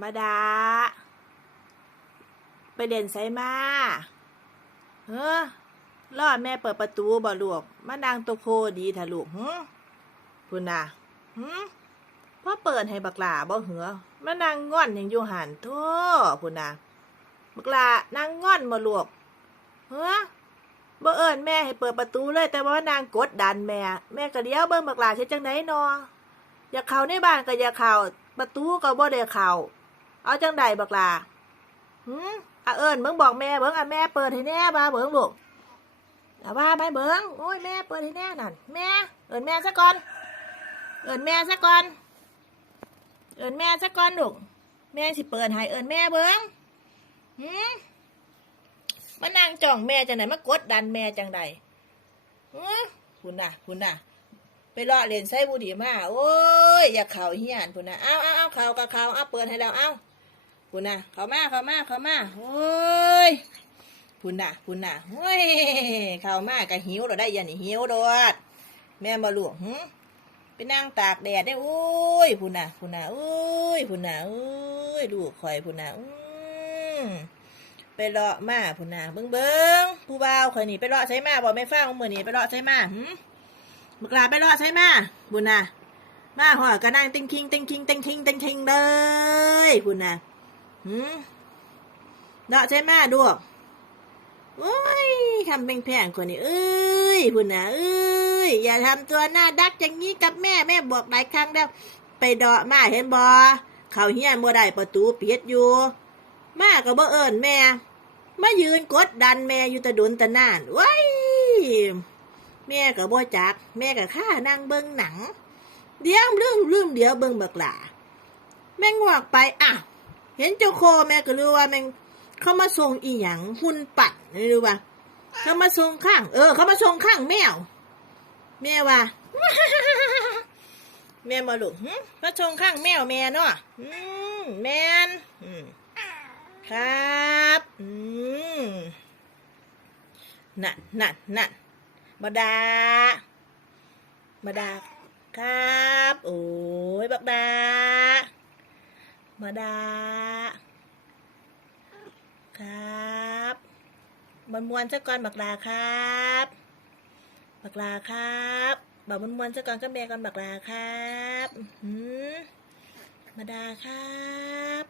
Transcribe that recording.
มาดา ไปเด่นไซมาเฮ้อล่อแม่เปิดประตูบ่ลูกมานางตัวโคดีถ้าลูกหึพุ่นนะหึพ่อเปิดให้บักลาบ่เหรอมานางง่อนยังอยู่หันทั่พุ่นนะบักลานางง่อนบ่ลูกเฮ้อบ่เอิญแม่ให้เปิดประตูเลย แต่ว่านางกดดันแม่ แม่ก็เลี้ยวเบิ่งบักลาเช็ดจังไหนนออยากเข้าในบ้านก็อยากเข้าประตูก็บ่ได้เข้า เอาจังใดบักลาหืมอะเอิญเบิ่งบอกแม่เบิ่งอะแม่เปิดให้แน่บ้าเบิ่งลูกอ่ว่าไปเบิ่งโอ้ยแม่เปิดให้แน่นั่นแม่ เอิญแม่ซะก่อน เอิญแม่ซะก่อน เอิญแม่ซะก่อนลูกแม่สิเปิดให้เอิญแม่เบิ่งหืมมานั่งจ้องแม่จังไหนมากดดันแม่จังใดหืมคุณน่ะ คุณน่ะไปเลาะเล่นไส้บุดีมา โอ้ย อย่าเข่าเฮียนพุ่นนะเอาเอาเอาเข่ากับเข่าเอาเปิดให้แล้วเอา พุ่นนะเข้ามาเข้ามาเข้ามาโอ้ยพุ่นนะพุ่นนะโอ้ยเข้ามากะหิวเราได้ยันนี่หิวโดดแม่มาหลวงหึไปนั่งตากแดดได้โอ้ยพุ่นนะพุ่นนะโอ้ยพุ่นนะโอ้ยลูกข่อยพุ่นนะอืมไปเลาะมาพุ่นนะเบิ้งเบิ้งผู้บ่าวข่อยนี่ไปเลาะใช่มาบอกไม่ฟังมือนี่ไปเลาะใช่มาหึบักลาไปรอดใช่ไหมบุญน่ะมาหัวก็นั่งติงคิงติงคิงติงคิงติงคิงเลยบุญน่ะ หืมเดาะใช่ไหมดูโอ้ยทำเป็นแพงคนนี้เอ้ยบุญน่ะเอ้ย อย่าทำตัวหน้าดักอย่างนี้กับแม่แม่บอกหลายครั้งแล้ว ไปเดาะมาเห็นบอเขาเฮียนบ่ได้ประตูเปียดอยู่ มาก็บ่เอิญแม่ มายืนกดดันแม่อยู่แตะดุนแตะนานว้ายแม่กับบ่จัก แม่กับข้านั่งเบิ่งหนัง เดี๋ยวลืมลืมเดี๋ยวเบิ่งบักหลาแม่งวอกไปอะ เห็นเจ้าโคแม่ก็รู้ว่าแม่งเขามาส่งอีหยังหุ่นปัดนี่รู้ป่ะเขามาส่งข้าง เออ เขามาส่งข้างแมวแม่ว่าแม่มาลูกหึมาส่งข้างแมวแม่เนาะอืมแม่นครับนั่นนั่นนั่นมาดามาดาครับ โอ้ยบักดา มาดา ครับบนมวนๆซะก่อนบักดาครับบักลาครับบอกมันมวนๆซะก่อนก็เมก่อนบักลาครับหืมมาดาครับ